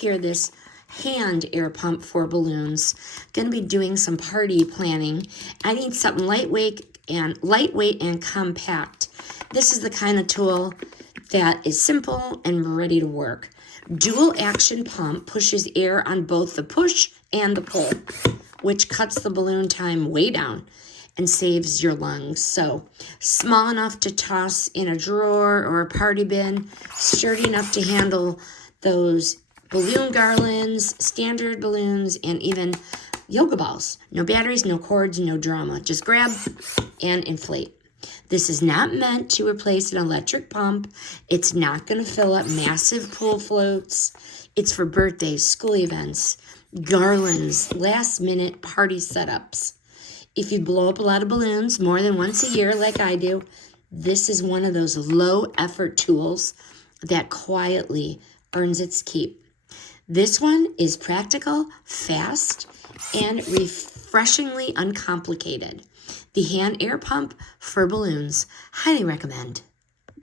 here this hand air pump for balloons. Going to be doing some party planning. I need something lightweight and compact. This is the kind of tool that is simple and ready to work. Dual action pump pushes air on both the push and the pull, which cuts the balloon time way down and saves your lungs. So small enough to toss in a drawer or a party bin, sturdy enough to handle those balloon garlands, standard balloons, and even yoga balls. No batteries, no cords, no drama. Just grab and inflate. This is not meant to replace an electric pump. It's not going to fill up massive pool floats. It's for birthdays, school events, garlands, last-minute party setups. If you blow up a lot of balloons more than once a year like I do, this is one of those low-effort tools that quietly earns its keep. This one is practical, fast, and refreshingly uncomplicated. The hand air pump for balloons. Highly recommend.